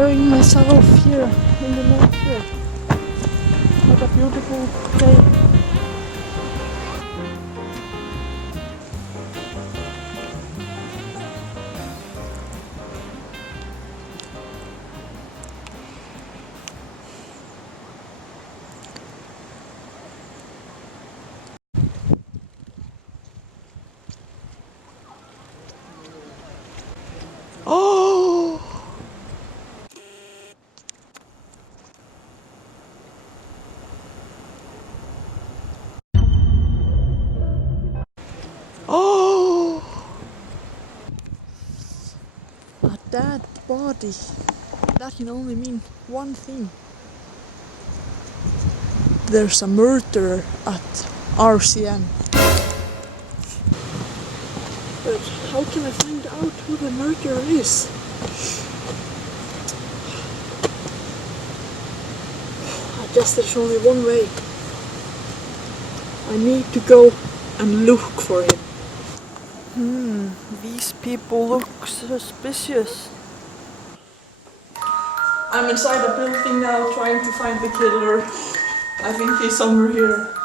enjoying myself here in the nature. What a beautiful day. Oh! Oh! A dead body. That can only mean one thing. There's a murderer at RCN. But how can I find out who the murderer is? I guess there's only one way. I need to go and look for him. These people look suspicious. I'm inside a building now trying to find the killer. I think he's somewhere here.